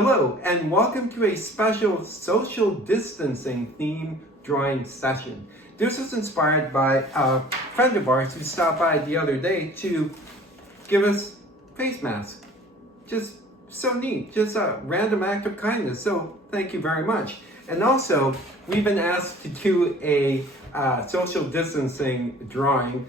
Hello, and welcome to a special social distancing theme drawing session. This was inspired by a friend of ours who stopped by the other day to give us face masks. Just so neat, just a random act of kindness, so thank you very much. And also, we've been asked to do a social distancing drawing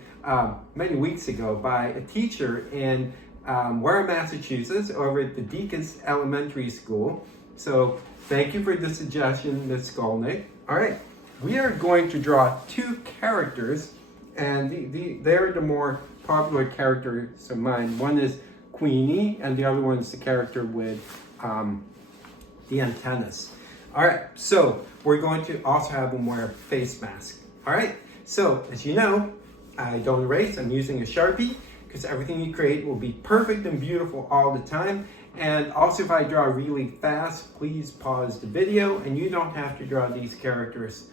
many weeks ago by a teacher in Warren, Massachusetts, over at the Deacon's Elementary School. So thank you for the suggestion, Ms. Skolnick. All right, we are going to draw two characters, and they're the more popular characters of mine. One is Queenie, and the other one is the character with the antennas. All right, so we're going to also have them wear a face mask. All right, so as you know, I don't erase. I'm using a Sharpie, because everything you create will be perfect and beautiful all the time. And also, if I draw really fast, please pause the video, and you don't have to draw these characters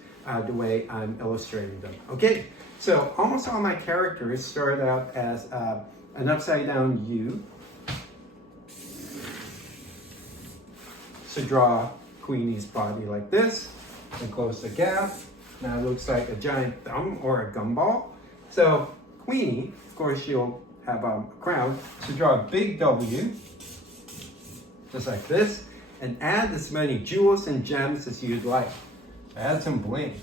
the way I'm illustrating them. Okay, so almost all my characters start out as an upside down U. So draw Queenie's body like this, and close the gap. Now it looks like a giant thumb or a gumball. So Queenie, of course, she'll have a crown. So draw a big W, just like this, and add as many jewels and gems as you'd like. Add some bling.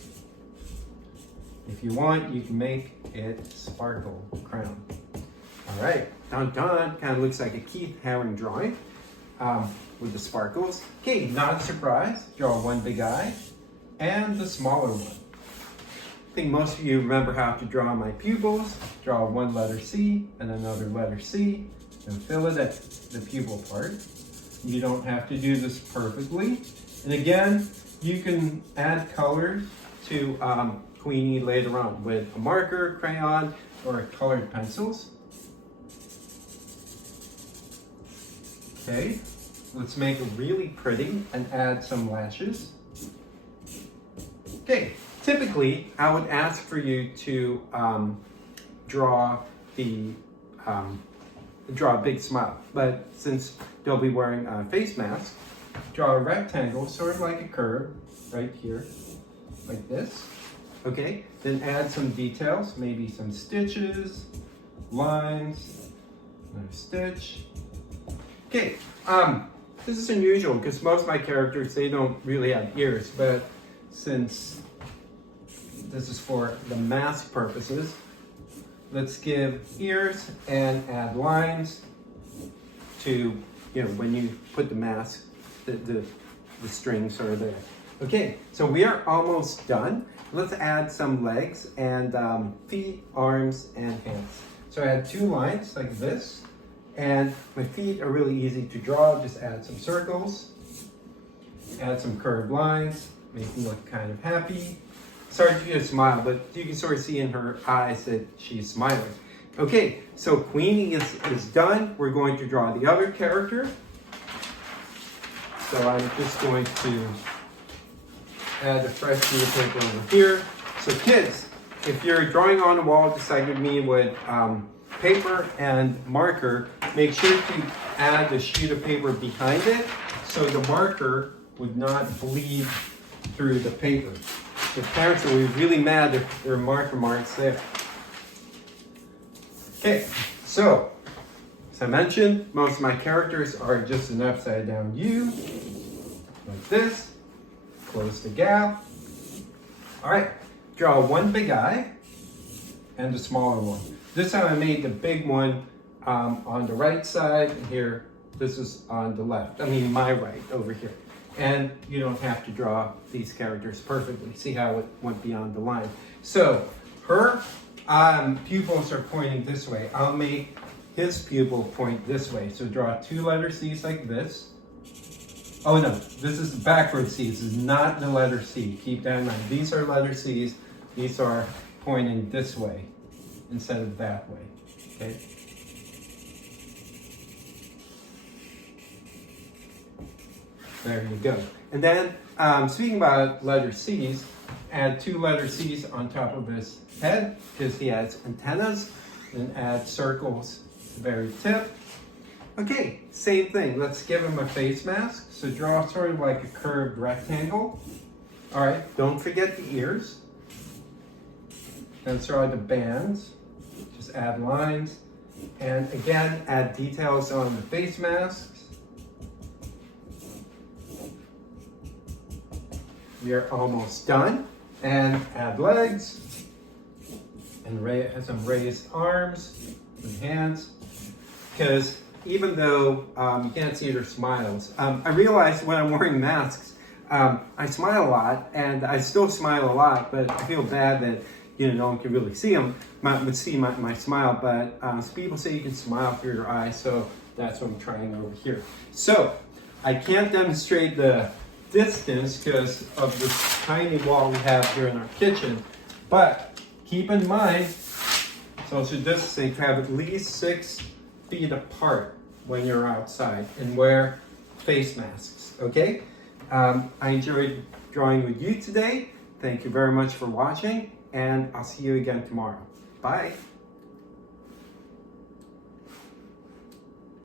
If you want, you can make it sparkle crown. All right, dun dun, kind of looks like a Keith Haring drawing with the sparkles. Okay, not a surprise. Draw one big eye and the smaller one. I think most of you remember how to draw my pupils. Draw one letter C and another letter C and fill it at the pupil part. You don't have to do this perfectly. And again, you can add colors to Queenie later on with a marker, crayon, or colored pencils. Okay, let's make it really pretty and add some lashes. Okay, typically I would ask for you to draw a big smile, but since they'll be wearing a face mask, draw a rectangle, sort of like a curve, right here, like this. Okay, then add some details, maybe some stitches, lines, another stitch. Okay, this is unusual because most of my characters, they don't really have ears, but since this is for the mask purposes, let's give ears and add lines to, when you put the mask, the strings are there. Okay, so we are almost done. Let's add some legs and feet, arms, and hands. So I had two lines like this, and my feet are really easy to draw. Just add some circles, add some curved lines, make them look kind of happy. Sorry to get a smile, but you can sort of see in her eyes that she's smiling. Okay, so Queenie is done. We're going to draw the other character. So I'm just going to add a fresh sheet of paper over here. So kids, if you're drawing on the wall just like me with paper and marker, make sure to add the sheet of paper behind it so the marker would not bleed through the paper. The parents will be really mad if there are marker marks there. Okay, so as I mentioned, most of my characters are just an upside down U, like this. Close the gap. All right, draw one big eye and the smaller one. This time I made the big one on the right side, and here, this is on the left. I mean, my right over here. And you don't have to draw these characters perfectly. See how it went beyond the line. So her pupils are pointing this way. I'll make his pupil point this way. So draw two letter C's like this. Oh no, this is backward C. This is not the letter C. Keep that in mind. These are letter C's. These are pointing this way instead of that way. Okay. There you go. And then, speaking about letter C's, add two letter C's on top of his head because he has antennas, and add circles to the very tip. Okay, same thing. Let's give him a face mask. So draw sort of like a curved rectangle. All right, don't forget the ears. And draw the bands. Just add lines. And again, add details on the face masks. We are almost done. And add legs. And some raised arms and hands. Because even though you can't see their smiles, I realize when I'm wearing masks, I smile a lot, and I still smile a lot, but I feel bad that no one can really see my smile, but people say you can smile through your eyes, so that's what I'm trying over here. So I can't demonstrate the distance because of this tiny wall we have here in our kitchen, but keep in mind, social distancing, have at least 6 feet apart when you're outside and wear face masks, okay? I enjoyed drawing with you today. Thank you very much for watching, and I'll see you again tomorrow. Bye.